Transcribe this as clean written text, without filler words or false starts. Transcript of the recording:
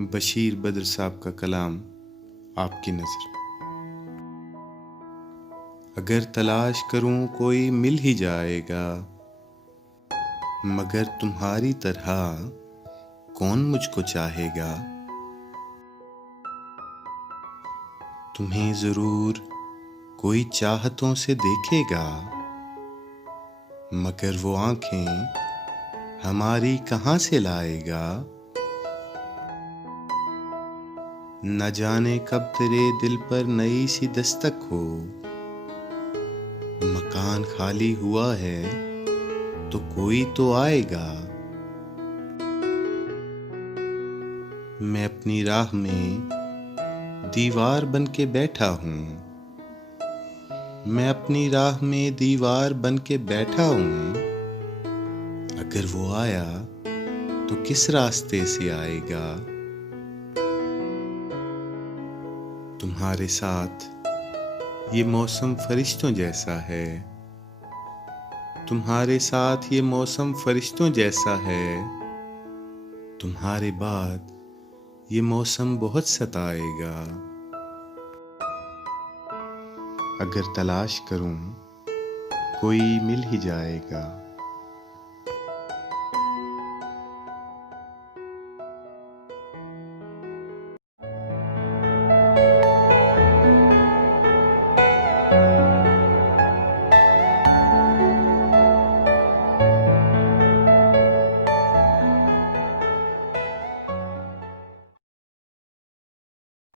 बशीर बद्र साहब का कलाम आपकी नज़र। अगर तलाश करूं कोई मिल ही जाएगा, मगर तुम्हारी तरह कौन मुझको चाहेगा। तुम्हें ज़रूर कोई चाहतों से देखेगा, मगर वो आंखें हमारी कहाँ से लाएगा। न जाने कब तेरे दिल पर नई सी दस्तक हो, मकान खाली हुआ है तो कोई तो आएगा। मैं अपनी राह में दीवार बन के बैठा हूँ, मैं अपनी राह में दीवार बन के बैठा हूँ। अगर वो आया तो किस रास्ते से आएगा। तुम्हारे साथ ये मौसम फरिश्तों जैसा है, तुम्हारे साथ ये मौसम फरिश्तों जैसा है। तुम्हारे बाद ये मौसम बहुत सताएगा। अगर तलाश करूं कोई मिल ही जाएगा।